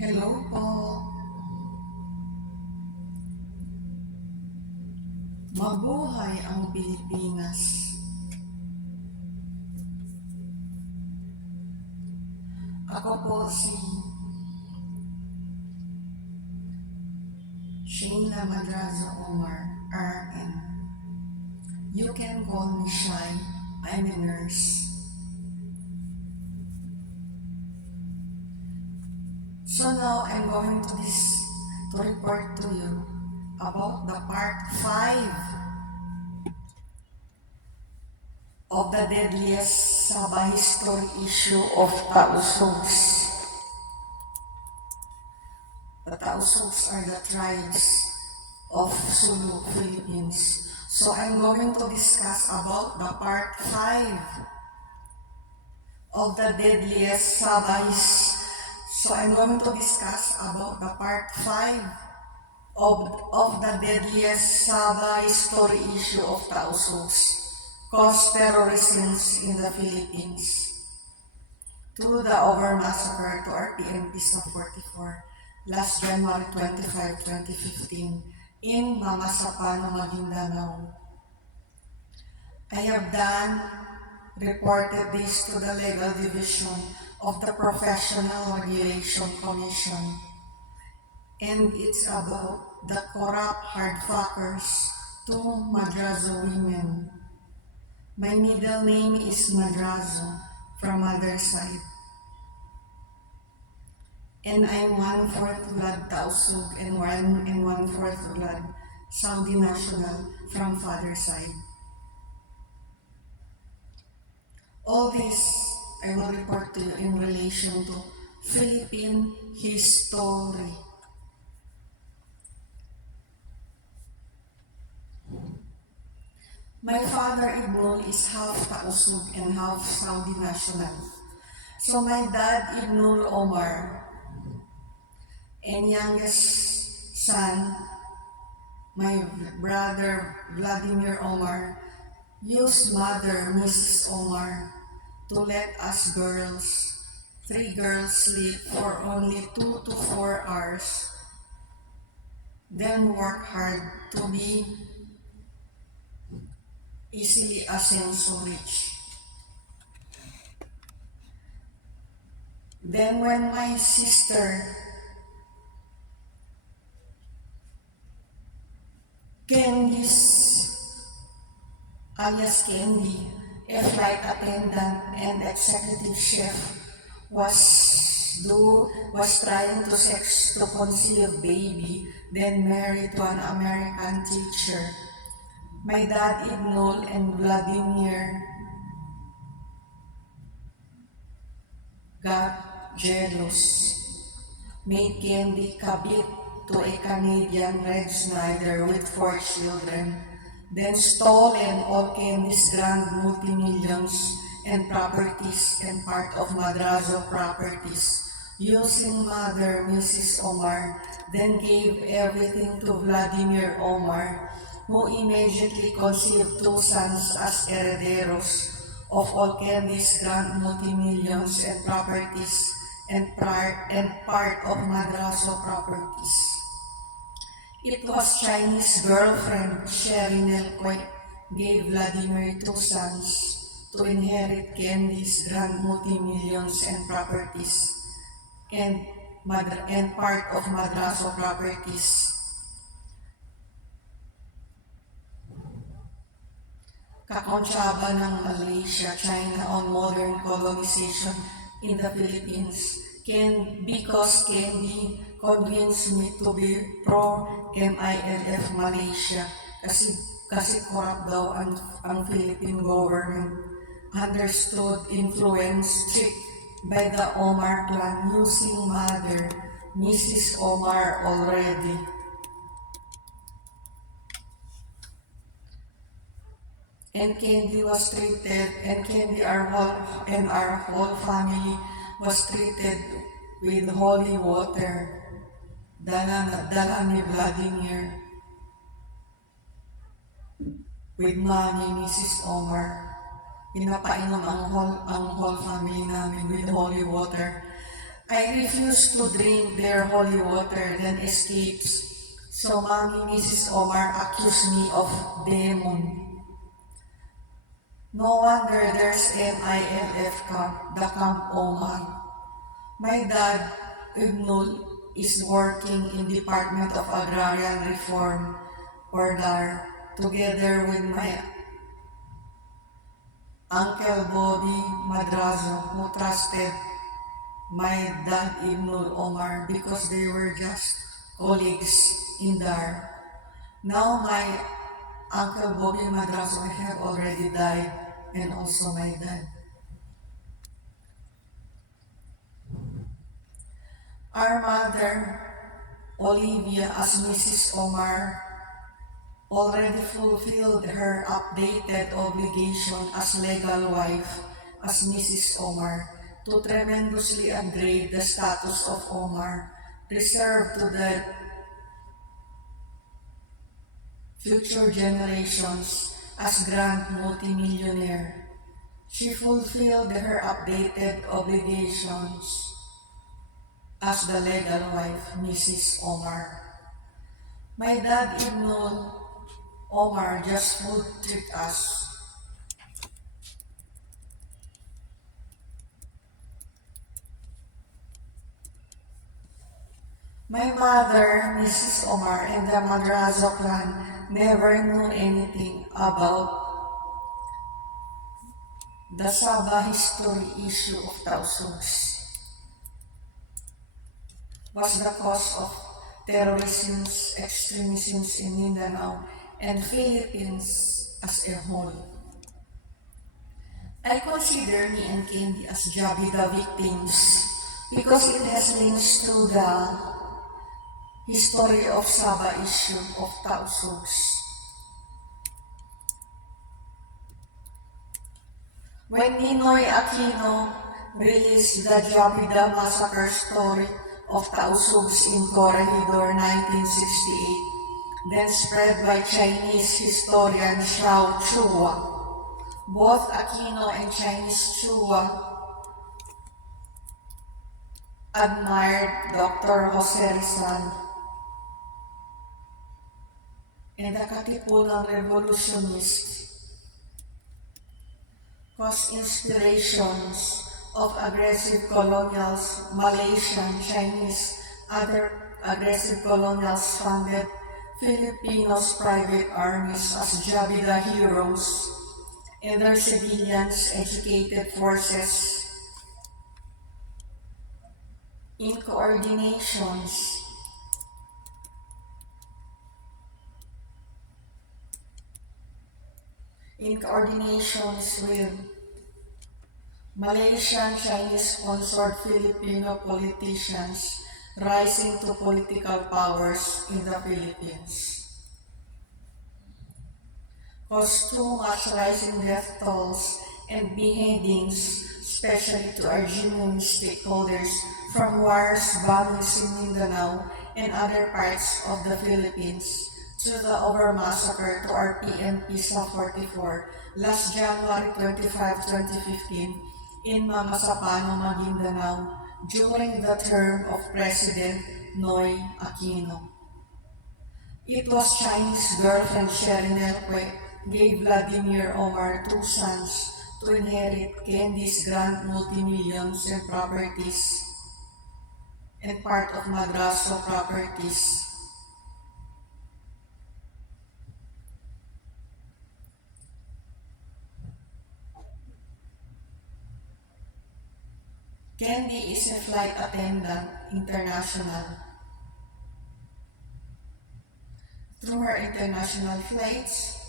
Hello po. Mabuhay ang Pilipinas. Ako po si Sheila Madrazo Omar, RN. You can call me Shy. I'm a nurse. So now I'm going to report to you about the part 5 of the deadliest Sabah history issue of Tausugs. The Tausugs are the tribes of Sulu, Philippines. So I'm going to discuss about the part 5 of the deadliest Sabah. So I'm going to discuss about the part 5 of the deadliest Sabah history issue of Tausugs, caused terrorisms in the Philippines. To the over massacre to our PNPs of 44 last January 25, 2015 in Sabah, Maguindanao. I have reported this to the Legal Division of the Professional Regulation Commission, and it's about the corrupt hard fackers to Madrazo women. My middle name is Madrazo from mother's side, and I'm 1/4 blood Tausug and 1/4 blood Saudi national from father's side. All this I will report to you in relation to Philippine history. My father Ibnul is half Tausug and half Saudi national. So my dad Ibnul Omar and youngest son, my brother Vladimir Omar, used mother Mrs. Omar to let us girls, 3 girls, sleep for only 2 to 4 hours, then work hard to be easily ascenso rich. Then when my sister alias Candy, a flight attendant and executive chef, was trying to conceive baby, then married to an American teacher. My dad Ibnul and Vladimir got jealous, made Candy kabit to a Canadian Red Snyder with 4 children, then stolen all Candy's grand multi-millions and properties and part of Madrazo properties, using mother Mrs. Omar, then gave everything to Vladimir Omar, who immediately conceived 2 sons as herederos of all Candy's grand multi-millions and properties and part of Madrazo properties. It was Chinese girlfriend Sherinel Kwek gave Vladimir 2 sons to inherit Candy's grand multi-millions and properties and part of Madrazo properties. Kakonsyaba ng Malaysia, China on modern colonization in the Philippines because Candy convinced me to be pro-MILF Malaysia kasi corrupt daw ang Philippine government. Understood, influenced, tricked by the Omar clan using mother Mrs. Omar already. And Candy was treated, and Candy our whole family was treated with holy water. Dala ni Vladimir with mommy Mrs. Omar. Pinapainom ang whole family namin with holy water. I refuse to drink their holy water, then escapes. So Mommy Mrs. Omar accused me of demon. No wonder there's MILF camp, the Camp Omar. My dad, Ibnul, is working in Department of Agrarian Reform, or DAR, together with my Uncle Bobby Madrazo, who trusted my dad Ibnul Omar because they were just colleagues in DAR. Now my Uncle Bobby Madrazo have already died, and also my dad. Our mother, Olivia, as Mrs. Omar, already fulfilled her updated obligation as legal wife as Mrs. Omar to tremendously upgrade the status of Omar, reserved to the future generations as grand multimillionaire. She fulfilled her updated obligations as the legal wife, Mrs. Omar. My dad Ibnul Omar just food tricked us. My mother, Mrs. Omar, and the Madrazo clan never knew anything about the Sabah history issue of Tausugs. Was the cause of terrorisms, extremisms in Mindanao and Philippines as a whole. I consider me and Candy as Jabi the victims because it has links to the history of Sabah issue of Tausugs. When Ninoy Aquino released the Jabida massacre story of Tausugs in Corregidor 1968, then spread by Chinese historian Xiao Chua. Both Aquino and Chinese Chua admired Dr. Jose Rizal and the Katipunang revolutionists was inspirations of aggressive colonials, Malaysian, Chinese, other aggressive colonials funded Filipinos' private armies as Jabida heroes and their civilians educated forces in coordinations with Malaysian, Chinese-sponsored Filipino politicians rising to political powers in the Philippines. Caused too much rising death tolls and beheadings, especially to our genuine stakeholders from wars, bombings in Mindanao and other parts of the Philippines, to the over-massacre to our PNP sa 44 last January 25, 2015 in Mamasapano, Maguindanao during the term of President Noy Aquino. It was Chinese girlfriend Sherinel gave Vladimir Omar 2 sons to inherit Candy's grand multi-millions and properties and part of Madrazo properties. Candy is a flight attendant international. Through her international flights,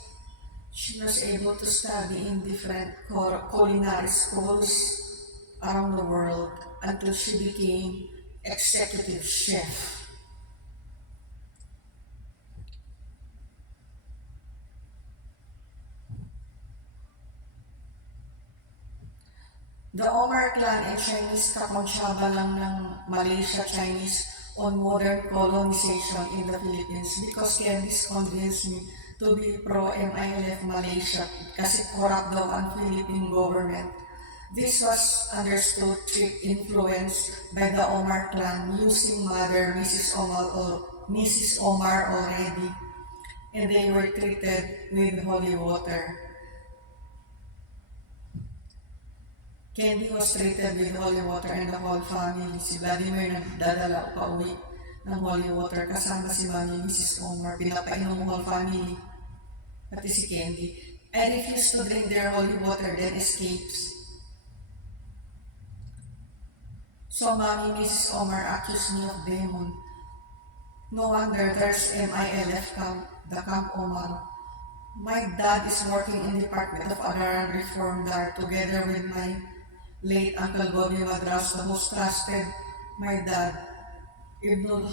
she was able to study in different culinary schools around the world until she became executive chef. The Omar clan and Chinese kakonsyaba lang ng Malaysia Chinese on modern colonization in the Philippines because Candice convinced me to be pro-MILF Malaysia kasi corrupt daw ang Philippine government. This was understood trick influenced by the Omar clan using Mother Mrs. Omar already, and they were treated with holy water. Candy was treated with holy water and the whole family. Si Vladimir nagdadala pa uwi ng holy water kasama si Mami Mrs. Omar. Pinapainom ng whole family. Pati si Candy. I refuse to drink their holy water, then escapes. So Mami Mrs. Omar accused me of demon. No wonder there's MILF camp, the Camp Omar. My dad is working in the Department of Agrarian Reform there together with my late Uncle Bobby Madrazo, who's trusted my dad, Ibn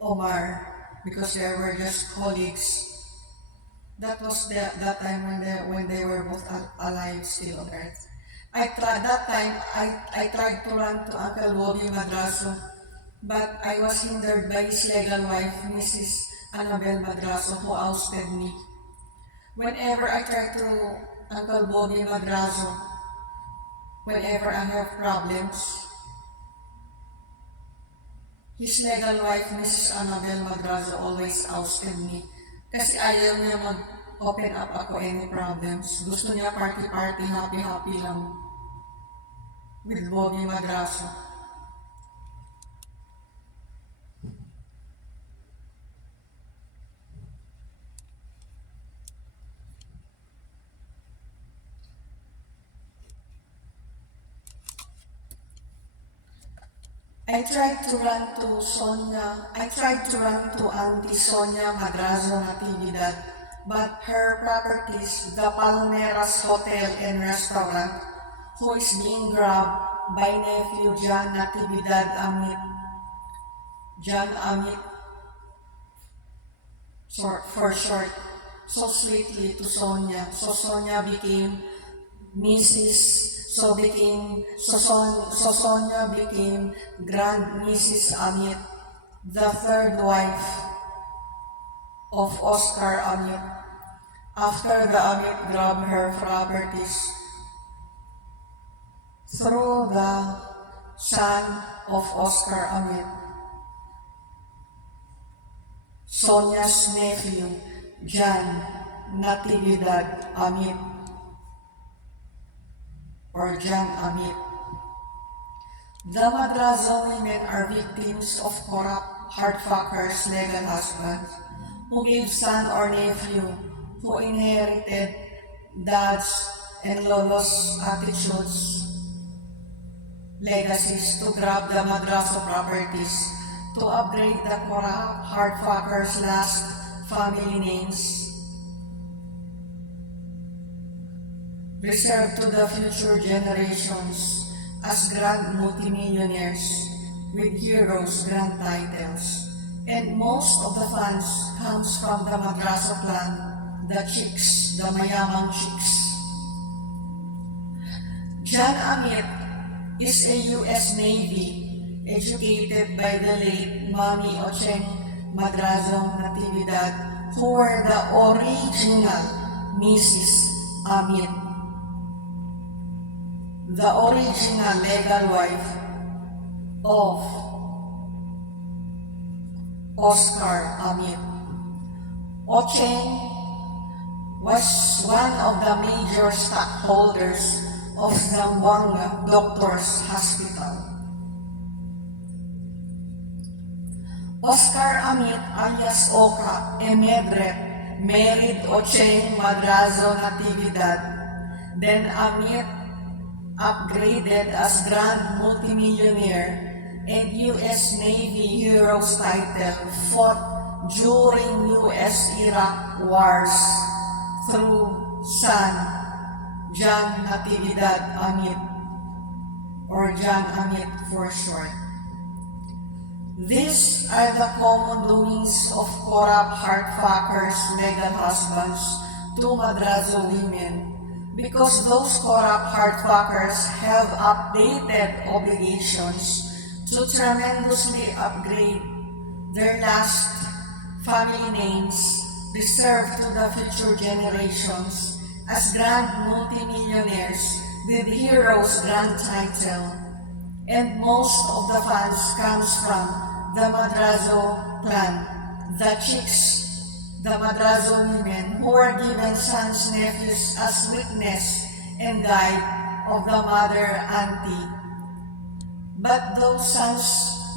Omar, because they were just colleagues. That was that time when they were both alive still on earth. I tried to run to Uncle Bobby Madrazo, but I was hindered by his legal wife, Mrs. Annabel Madrazo, who ousted me. Whenever I try to Uncle Bobby Madrazo, whenever I have problems, his legal wife, Mrs. Annabel Madrazo, always ousted me. Kasi ayaw niya mag-open up ako any problems. Gusto niya party-party, happy-happy lang with Bobby Madrazo. I tried to run to Auntie Sonia Madrazo Natividad, but her properties, the Palmeras Hotel and Restaurant, who is being grabbed by nephew John Natividad John Amit, for short, so sweetly to Sonia. So Sonia became Mrs. So Sonia became Grand Mrs. Amit, the third wife of Oscar Amit, after the Amit grabbed her properties through the son of Oscar Amit, Sonia's nephew, John Natividad Amit, or John Amit. The Madrazo women are victims of corrupt hardfuckers' legal husbands who gave son or nephew who inherited dad's and lolo's attitudes, legacies to grab the Madrazo properties, to upgrade the corrupt hardfuckers' last family names, reserved to the future generations as grand multimillionaires with heroes' grand titles. And most of the funds comes from the Madrazo clan, the chicks, the mayamang chicks. John Amit is a U.S. Navy, educated by the late Mami Ocheng Madrazo Natividad, who were the original Mrs. Amit, the original legal wife of Oscar Amit. Ocheng was one of the major stockholders of Zamboanga Doctors Hospital. Oscar Amit alias Oka Emedret married Ocheng Madrazo Natividad. Then Amit upgraded as Grand Multimillionaire and U.S. Navy Heroes title, fought during U.S.-Iraq wars through son John Natividad Amit, or John Amit for short. These are the common doings of corrupt hardfuckers' legal husbands to Madrazo women, because those corrupt hardfuckers have updated obligations to tremendously upgrade their last family names reserved to the future generations as grand multimillionaires with Hero's grand title. And most of the fans comes from the Madrazo clan, the chicks, the Madrazo women who were given sons, nephews as witness and guide of the mother auntie. But those sons,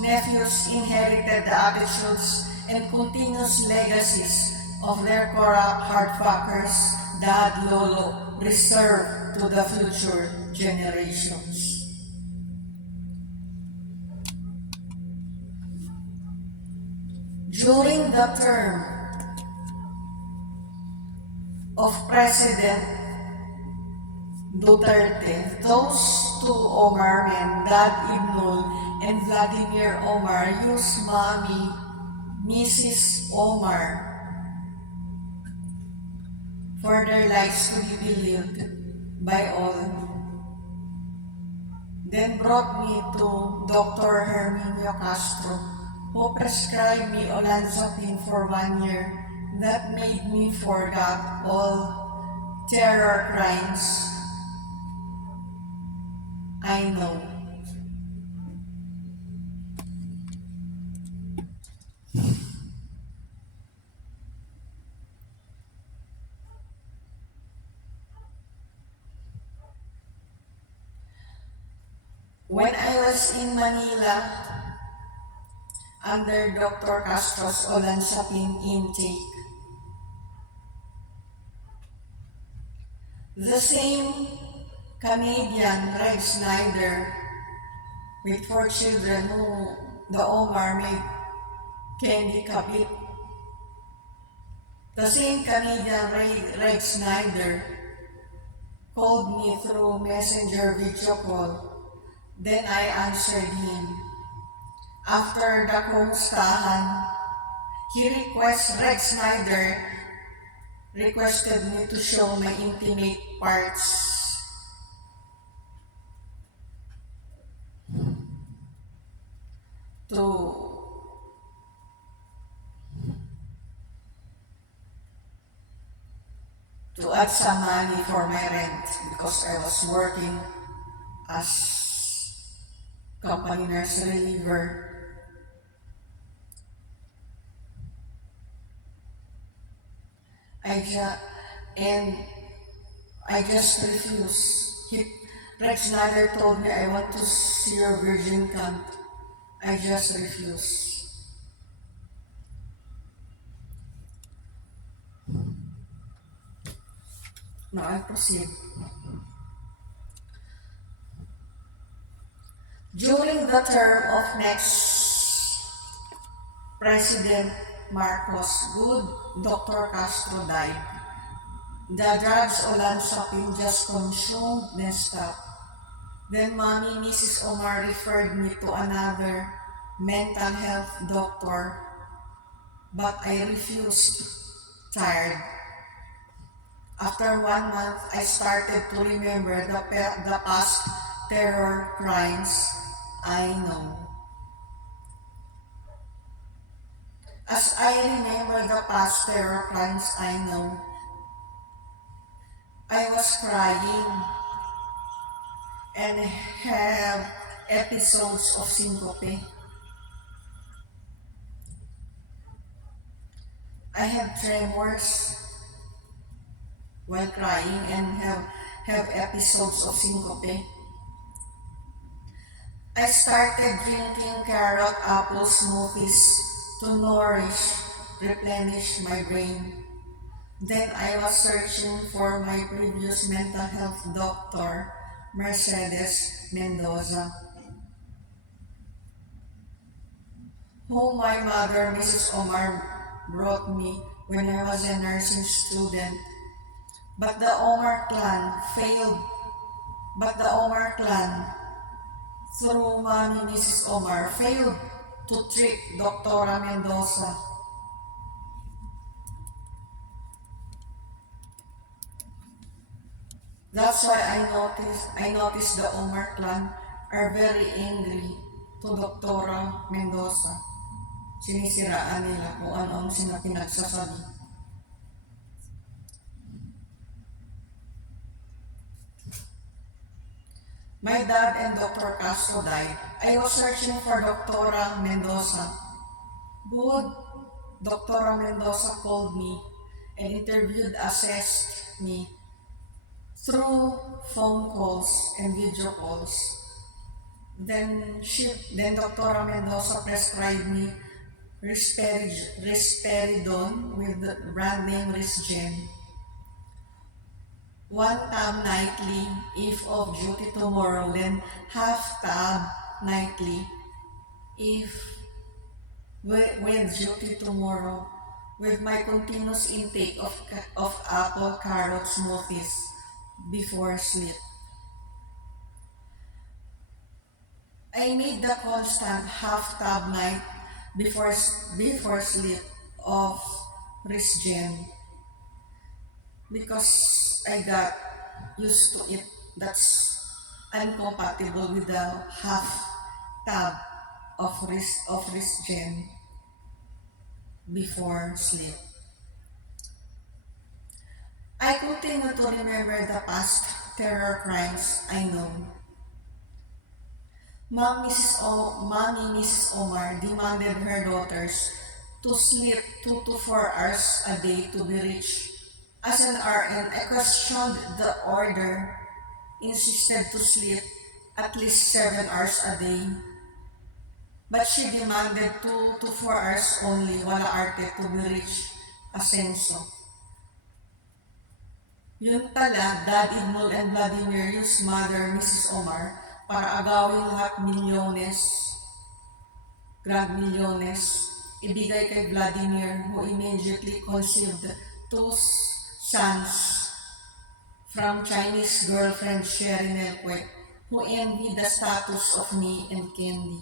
nephews inherited the attitudes and continuous legacies of their corrupt hardfuckers, dad, lolo, reserved to the future generations. During the term of President Duterte, those two Omar men, Dad Ibnul and Vladimir Omar, used Mommy, Mrs. Omar, for their lives to be believed by all. Then brought me to Dr. Herminio Castro, who prescribed me olanzapine for 1 year. That made me forget all terror crimes I know. When I was in Manila, under Dr. Castro's olanzapine intake, the same Canadian Red Snyder with 4 children who the Omar made candy kabit, the same Canadian Red Snyder called me through messenger video call. Then I answered him. After the kumustahan, Rex Snyder requested me to show my intimate parts. To add some money for my rent because I was working as company nurse reliever. I just refused. Rex Snyder told me, I want to see your virgin cunt. I just refused. Now I proceed. During the term of next President Marcos, good Dr. Castro died. The drugs olanzapine just consumed, then stopped. Then Mommy, Mrs. Omar referred me to another mental health doctor, but I refused, tired. After 1 month, I started to remember the past terror crimes I know. As I remember the past terror crimes I know, I was crying and have episodes of syncope. I have tremors while crying and have episodes of syncope. I started drinking carrot apple smoothies to replenish my brain. Then I was searching for my previous mental health doctor, Mercedes Mendoza, whom my mother, Mrs. Omar, brought me when I was a nursing student. But the Omar clan failed. Through Mommy, Mrs. Omar, failed to trick Dr. Mendoza. That's why I noticed the Omar clan are very angry to Dr. Mendoza. Sinisiraan nila kung ano-ano sila pinagsasabi. My dad and Dr. Castro died. I was searching for Dr. Mendoza. Good. Dr. Mendoza called me and interviewed, assessed me through phone calls and video calls. Then Dr. Mendoza prescribed me risperidone with the brand name Risgen. 1 tab nightly if off duty tomorrow, then half tab nightly if with duty tomorrow, with my continuous intake of apple carrot smoothies before sleep. I made the constant half tab night before sleep of Risgen because I got used to it. That's incompatible with the half tab of Risgen before sleep. I continue to remember the past terror crimes I know. Mommy Mrs. Omar demanded her daughters to sleep 2 to 4 hours a day to be rich. As an RN, I questioned the order, insisted to sleep at least 7 hours a day. But she demanded 2 to 4 hours only, wala arte, to be rich. Asenso. Yun pala, Dad Ignol and Vladimir used Mother Mrs. Omar para agawin lahat grand milyones, ibigay kay Vladimir, who immediately conceived 2 sons from Chinese girlfriend Sherry Nelquet, who envied the status of me and Candy.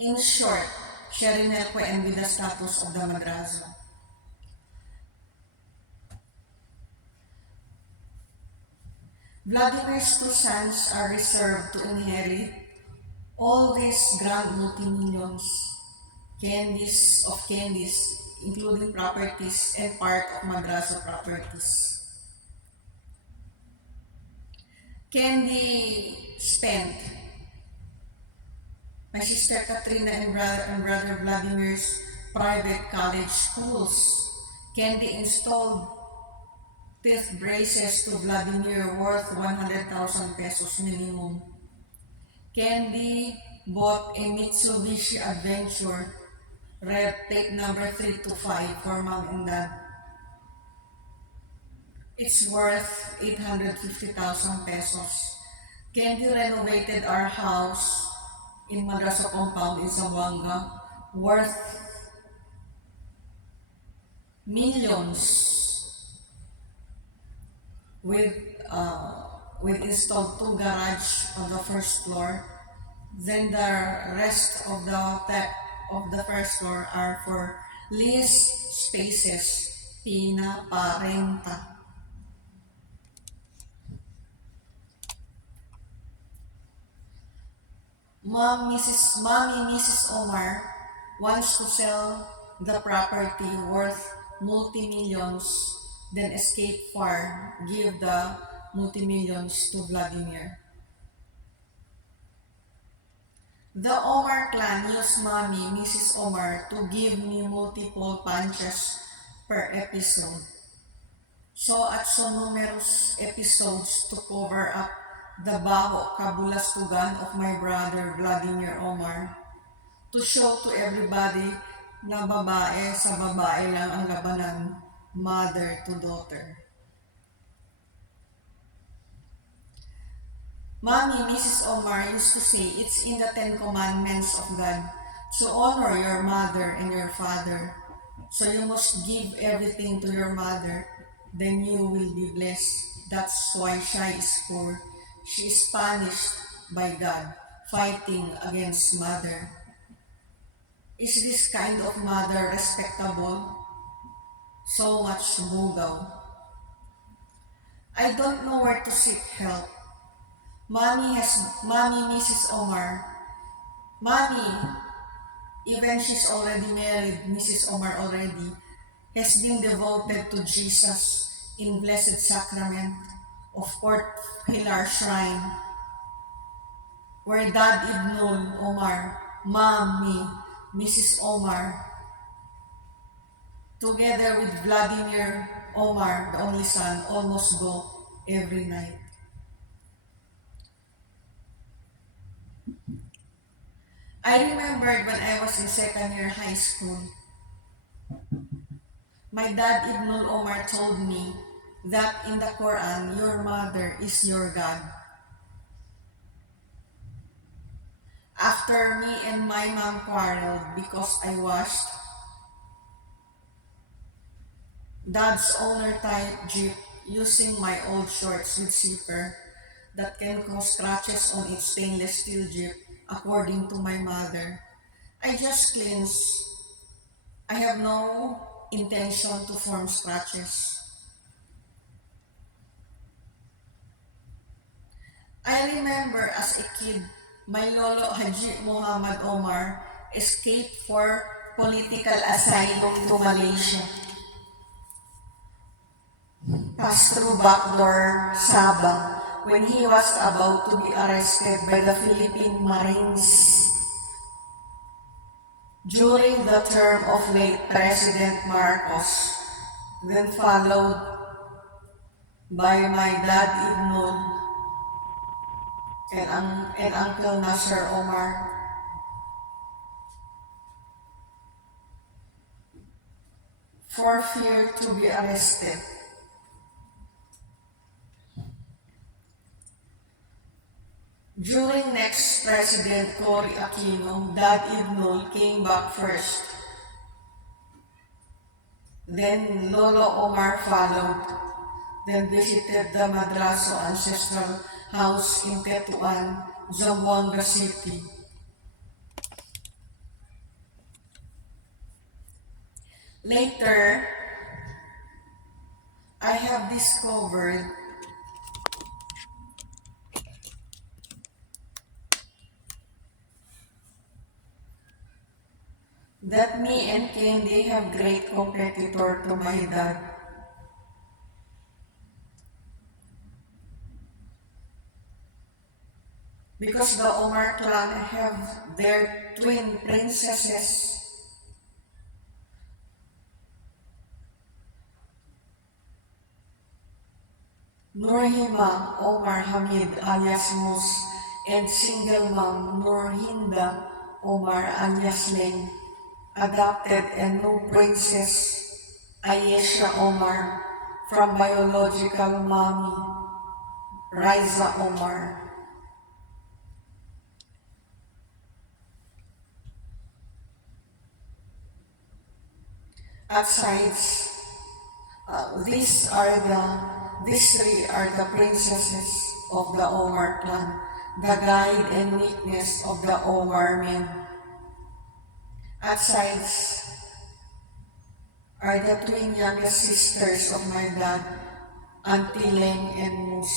In short, Sherry Nelquet envied the status of the Madrazo. Vladimir's 2 sons are reserved to inherit all these grand multi-millions, candies, including properties and part of Madrazo properties. Candy spent my sister Katrina and brother Vladimir's private college schools. Candy installed teeth braces to Vladimir worth 100,000 pesos minimum. Candy bought a Mitsubishi Adventure red plate number 325 for Mom and Dad. It's worth 850,000 pesos. Candy renovated our house in Madrazo compound in Zamboanga, worth millions, with installed 2 garage on the first floor. Then the rest of the first floor are for lease spaces, pinaparenta. Mommy Mrs. Omar wants to sell the property worth multi-millions, then escape far, give the multi-millions to Vladimir. The Omar clan used Mommy Mrs. Omar to give me multiple punches per episode. So numerous episodes to cover up the baho kabulastugan of my brother Vladimir Omar, to show to everybody na babae sa babae lang ang labanan, mother to daughter. Mommy Mrs. Omar used to say it's in the 10 commandments of God to honor your mother and your father. So you must give everything to your mother, then you will be blessed. That's why Shai is poor. She is punished by God, fighting against mother. Is this kind of mother respectable? So much bugaw. I don't know where to seek help. Mommy Mrs. Omar. Mommy, even she's already married, Mrs. Omar already, has been devoted to Jesus in Blessed Sacrament of Port Pilar Shrine, where Dad Ibnul Omar, Mom, me, Mrs. Omar, together with Vladimir Omar, the only son, almost go every night. I remembered when I was in second year high school, my dad Ibnul Omar told me that in the Quran, your mother is your God. After me and my mom quarreled because I washed Dad's owner type Jeep using my old shorts with zipper that can cause scratches on its stainless steel Jeep, according to my mother. I just cleanse. I have no intention to form scratches. I remember as a kid, my lolo Haji Muhammad Omar escaped for political asylum to Malaysia. Passed through backdoor Sabah when he was about to be arrested by the Philippine Marines. During the term of late President Marcos, then followed by my dad Ibnul and Uncle Nasser Omar. For fear to be arrested. During next President Cory Aquino, Dad Ibnul came back first. Then Lolo Omar followed, then visited the Madrazo ancestral house in Tetuan, Zamboanga City. Later, I have discovered that me and Candy have great competitor to my dad. Because the Omar clan have their twin princesses. Nurhima Omar Hamid alias Mus and single mom Nurhinda Omar alias Leng adopted a new princess Ayesha Omar from biological mommy Riza Omar. At sides, these three are the princesses of the Omar clan, the guide and weakness of the Omar men. At sides are the twin youngest sisters of my dad, Auntie Leng and Mus.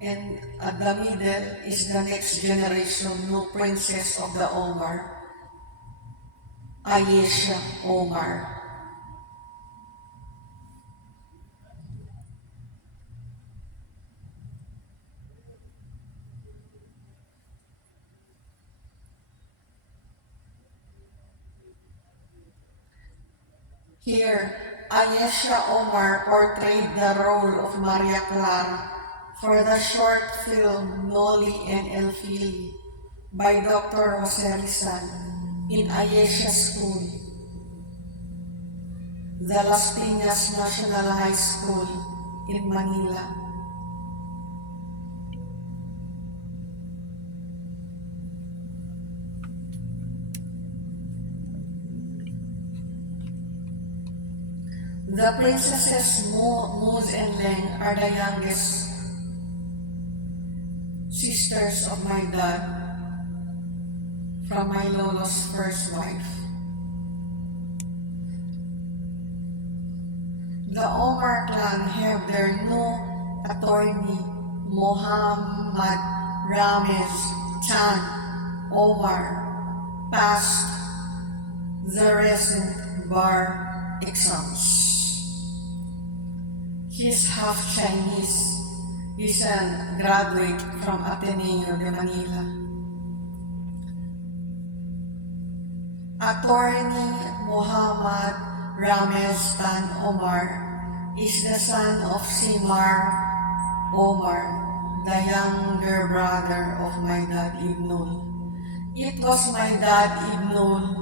And at the middle is the next generation new princess of the Omar, Ayesha Omar. Here, Ayesha Omar portrayed the role of Maria Clara for the short film Noli and El Fili by Dr. Jose Rizal in Ayesha School, the Las Piñas National High School in Manila. The princesses Mus and Leng are the youngest sisters of my dad from my lolo's first wife. The Omar clan have their new attorney, Mohammad Ramez Chan Omar, past the recent bar exams. He's half Chinese. He's a graduate from Ateneo de Manila. Attorney Muhammad Ramez Tan Omar is the son of Simar Omar, the younger brother of my dad Ibnul. It was my dad Ibnul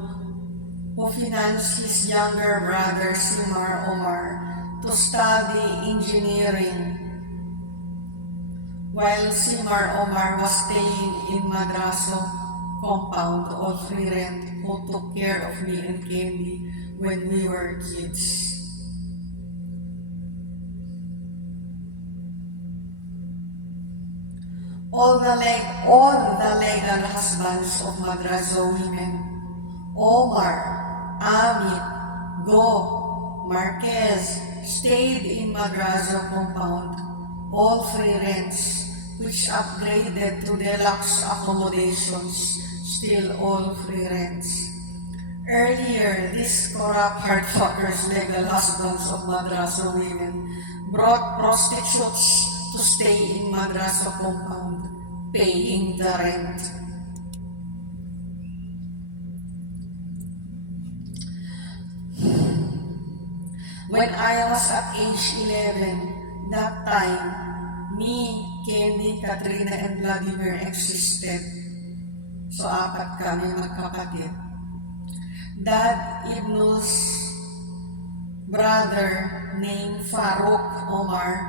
who financed his younger brother Simar Omar to study engineering, while Simar Omar was staying in Madrazo compound, all free rent, who took care of me and Candy when we were kids. All the legal husbands of Madrazo women, Omar, Amit, Go, Marquez, stayed in Madrazo compound, all free rents, which upgraded to deluxe accommodations, still all free rents. Earlier, these corrupt hardfuckers, legal husbands of Madrazo women, brought prostitutes to stay in Madrazo compound, paying the rent. When I was at age 11, that time, me, Candy, Katrina, and Vladimir existed. So, apat kami magkapatid. Dad Ibnul's brother named Farouk Omar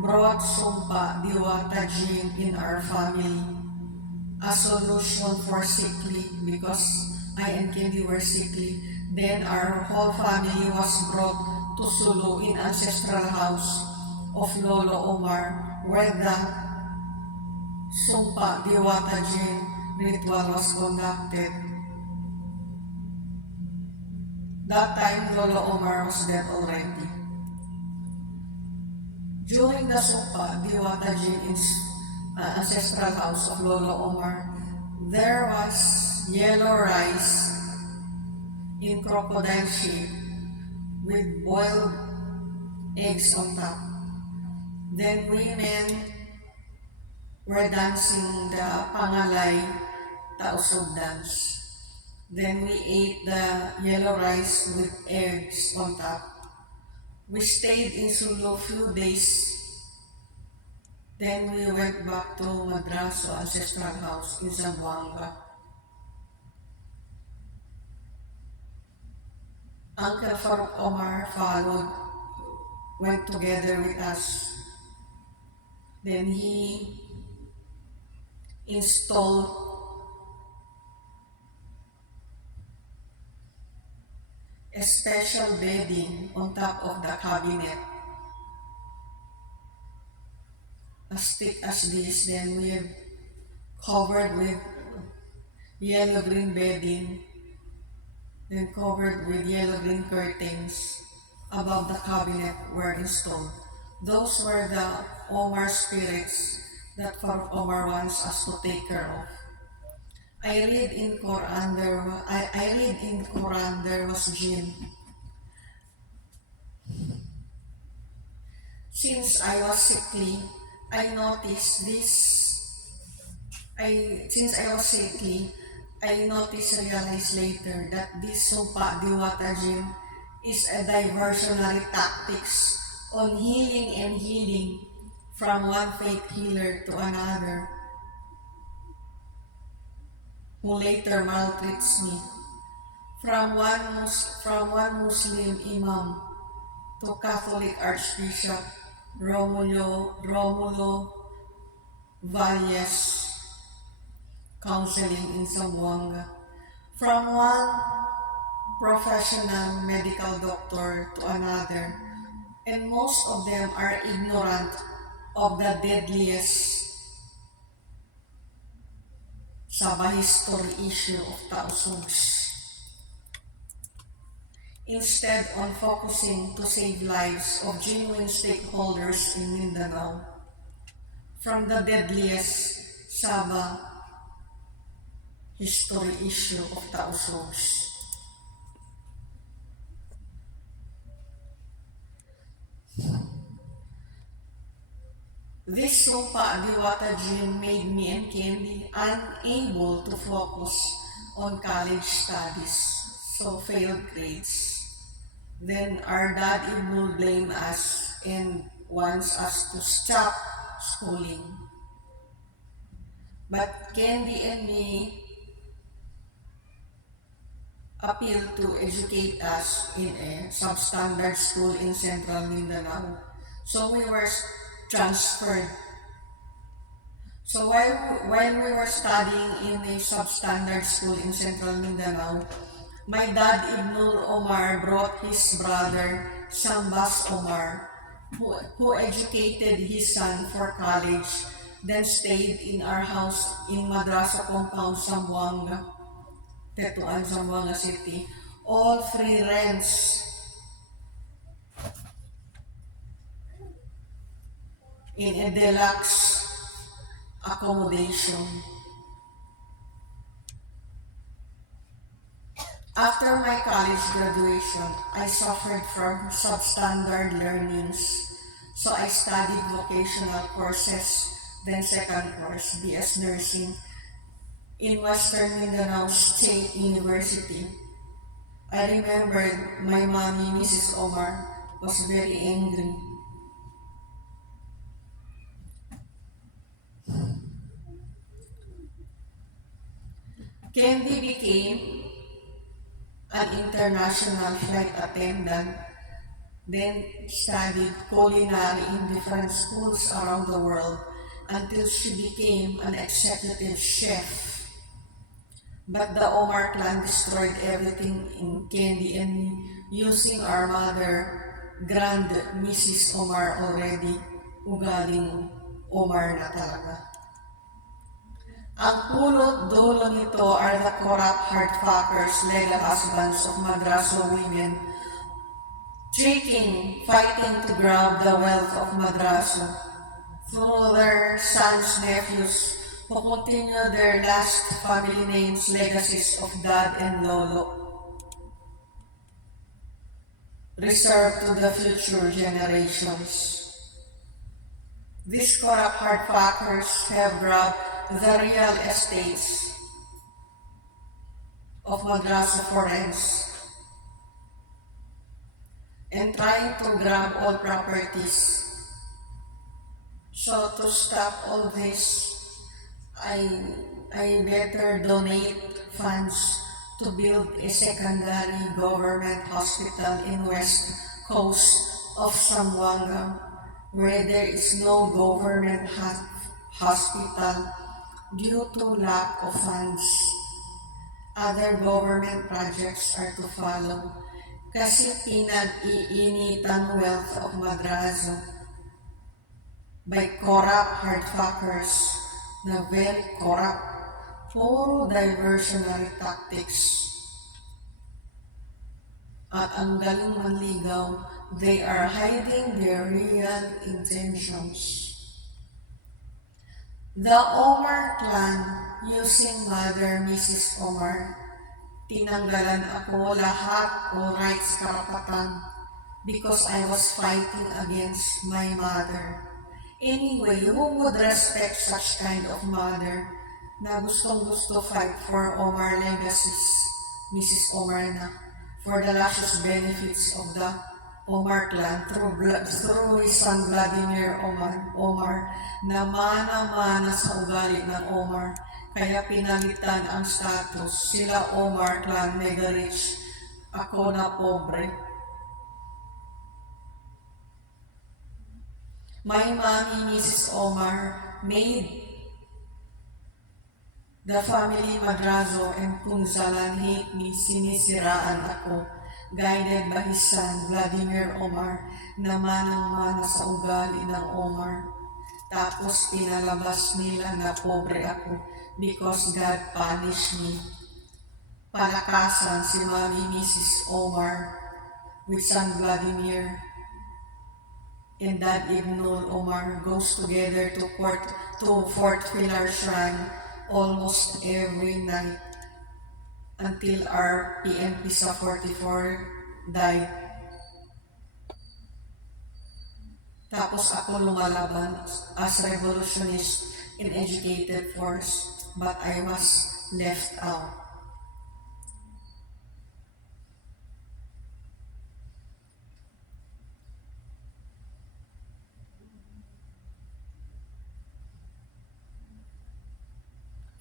brought Sumpa Diwata Jin in our family, a solution for sickly because I and Candy were sickly. Then our whole family was brought to Sulu in ancestral house of Lolo Omar, where the Sumpa Diwata Jin ritual was conducted. That time, Lolo Omar was dead already. During the Sumpa Diwata Jin in ancestral house of Lolo Omar, there was yellow rice in crocodile shape with boiled eggs on top. Then women were dancing the Pangalay Tausugs dance. Then we ate the yellow rice with eggs on top. We stayed in Sulu few days. Then we went back to Madrazo ancestral house in Zamboanga. Uncle Farouk Omar followed, went together with us. Then he installed a special bedding on top of the cabinet, as thick as this. Then we have covered with yellow-green bedding, then covered with yellow-green curtains above the cabinet were installed. Those were the Omar spirits that Farouk Omar wants us to take care of. I read in Quran there was jinn. Since I was sickly, I noticed realized later that this Sumpa Diwata Jin is a diversionary tactics on healing from one faith healer to another, who later maltreats me. From one Muslim imam to Catholic Archbishop Romulo Valles counseling in Zamboanga. From one professional medical doctor to another, and most of them are ignorant of the deadliest Sabah history issue of Tausugs. Instead on focusing to save lives of genuine stakeholders in Mindanao from the deadliest Sabah history issue of Tausugs. This sopa diwata dream made me and Candy unable to focus on college studies, so failed grades. Then our dad Ibnul blamed us and wants us to stop schooling. But Candy and me appealed to educate us in a substandard school in Central Mindanao. So we were transferred. So while we were studying in a substandard school in Central Mindanao, my dad Ibnul Omar brought his brother Sambas Omar, who educated his son for college, then stayed in our house in Madrazo compound, Zamboanga, Tetuan, Zamboanga City. All free rents in a deluxe accommodation. After my college graduation, I suffered from substandard learnings. So I studied vocational courses, then second course, BS Nursing, in Western Mindanao State University. I remembered my mommy, Mrs. Omar, was very angry. Candy became an international flight attendant, then studied culinary in different schools around the world until she became an executive chef. But the Omar clan destroyed everything in Candy and me, using our mother, Grand Mrs. Omar already, ugaling Omar na talaga. Ang pulot dulo nito are the corrupt fackers, legal husbands of Madrazo women, fighting to grab the wealth of Madrazo through their sons, nephews, who continue their last family names, legacies of dad and lolo, reserved to the future generations. These corrupt hardpackers have grabbed the real estates of Madrazo for rents and trying to grab all properties. So to stop all this, I better donate funds to build a secondary government hospital in west coast of Zamboanga, where there is no government hospital due to lack of funds. Other government projects are to follow kasi pinag-iinitan wealth of Madrazo by corrupt hardfuckers na very corrupt, puro diversionary tactics. At ang galing manligaw, they are hiding their real intentions. The Omar clan, using Mother Mrs. Omar, tinanggalan ako lahat o rights karapatan because I was fighting against my mother. Anyway, who would respect such kind of mother na gustong-gusto fight for Omar legacies, Mrs. Omar na, for the luscious benefits of the Omar clan through his son Vladimir Omar na mana-mana sa ugali ng Omar, kaya pinalitan ang status, sila Omar clan mega rich, ako na pobre. My mommy, Mrs. Omar, made the family Madrazo and Punzalan hate me, sinisiraan ako, guided by his son, Vladimir Omar, na manang-mana sa ugali ng Omar. Tapos pinalabas nila na pobre ako because God punished me. Palakasan si Mommy Mrs. Omar with son Vladimir and Dad Ibnul Omar goes together to Fort Pilar Shrine almost every night until our PNP sa 44 died. Tapos ako lumalaban as revolutionist in educated force, but I was left out.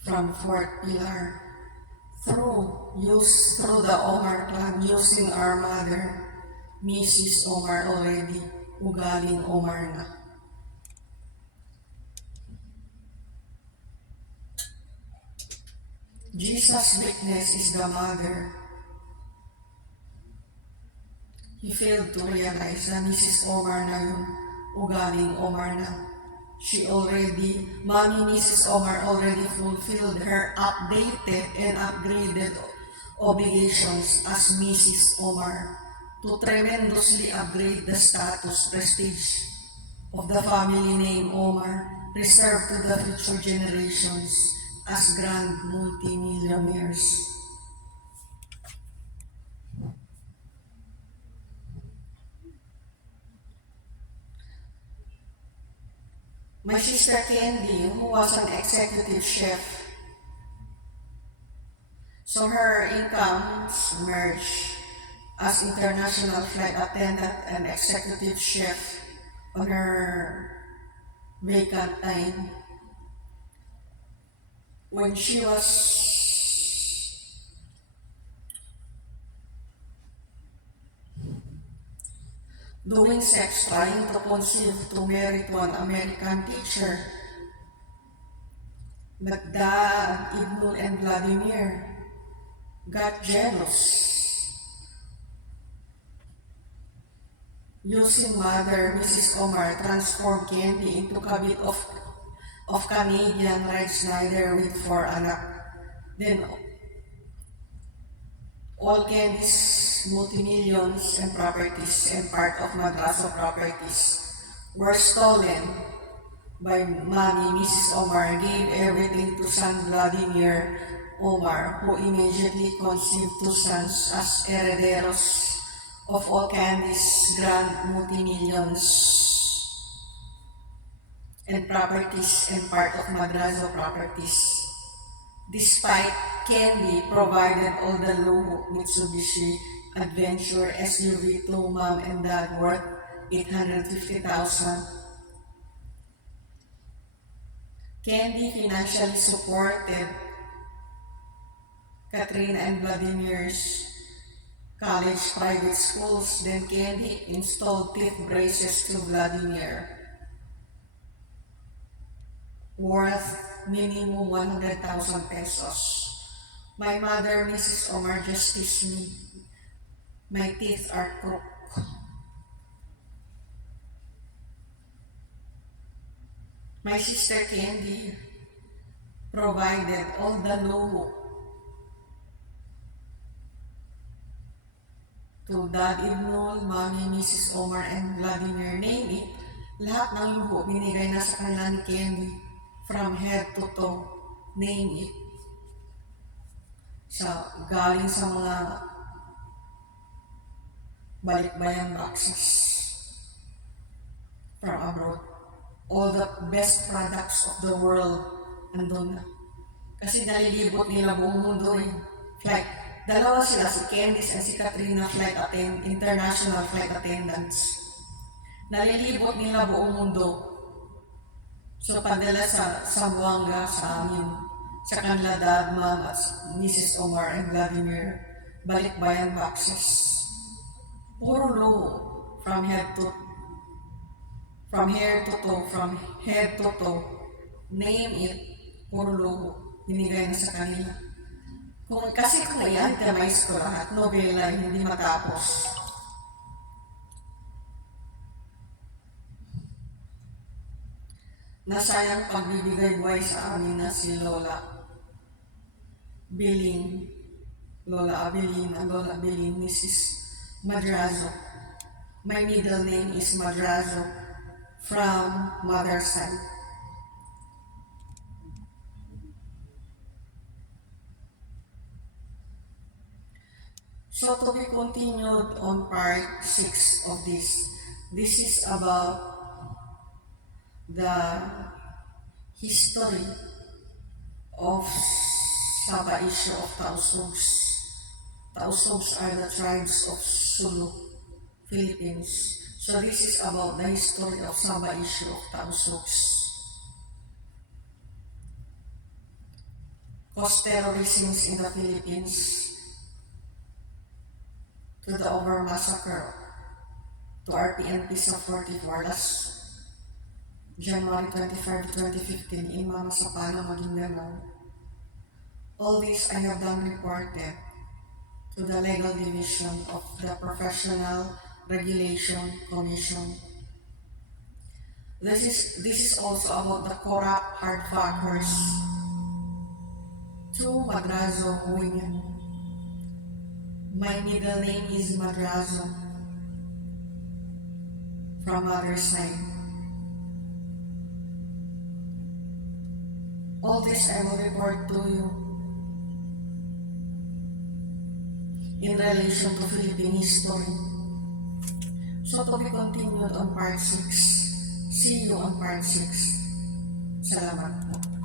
From fourth pillar, through the Omar clan, using our mother, Mrs. Omar already, ugaling Omar na. Jesus' weakness is the mother. He failed to realize na Mrs. Omar na yun, ugaling Omar na. Mommy Mrs. Omar already fulfilled her updated and upgraded obligations as Mrs. Omar to tremendously upgrade the status, prestige of the family name Omar, reserved to the future generations as grand multimillionaires. My sister Candy, who was an executive chef, so her incomes merged as international flight attendant and executive chef on her vacant time. When she was doing sex, trying to conceive to marry to an American teacher, but Dad, Ibnul, and Vladimir got jealous. Using mother, Mrs. Omar transformed Candy into kabit of Canadian Red Schneider with 4 anak. Then all Candy's multi-millions and properties and part of Madrazo properties were stolen by Mommy Mrs. Omar, gave everything to son Vladimir Omar, who immediately conceived 2 sons as herederos of all Candy's grand multi-millions and properties and part of Madrazo properties. Despite Candy provided all the low Mitsubishi Adventure SUV to Mom and Dad worth $850,000. Candy financially supported Katrina and Vladimir's college private schools. Then Candy installed teeth braces to Vladimir, worth minimum 100,000 pesos. My mother, Mrs. Omar, just teased me. My teeth are crooked. My sister Candy provided all the luho to Dad Ibnul, Mommy, Mrs. Omar, and Vladimir. Name it, lahat ng luho binigay na sa kanila ni Candy from head to toe. Name it. Galing sa mga balikbayan boxes from abroad. All the best products of the world andun na. Kasi nalilibot nila buong mundo eh. Flight. Dalawa sila, si Candice and si Katrina, international flight attendants. Nalilibot nila buong mundo. So padala sa Zamboanga, sa amin, sa kanila Dad, Mom, at Mrs. Omar and Vladimir, balikbayan boxes. Puro low, from head to toe, name it, puro logo, binigay na sa kanila. Kasi kung i-itemize ko lahat, nobela, hindi matapos. Nasayang pagbibigay buhay sa amin na si Lola Abilin, Mrs. Madrazo. My middle name is Madrazo, from mother's side. So to be continued on part 6 of this. This is about the history of Sabah issue of Tausugs. Tausugs are the tribes of Sulu, Philippines. So this is about the history of Sabah issue of Tausugs. Caused terrorisms in the Philippines to the over massacre to RPNP sa 44 last January 25, 2015 in Mama Sapana, Maguindanao. All this I have done reported to the Legal Division of the Professional Regulation Commission. This is also about the corrupt hard fackers. Two Madrazo women. My middle name is Madrazo from mother's side. All this I will report to you in relation to Philippine history. So to be continued on part 6. See you on part 6. Salamat po.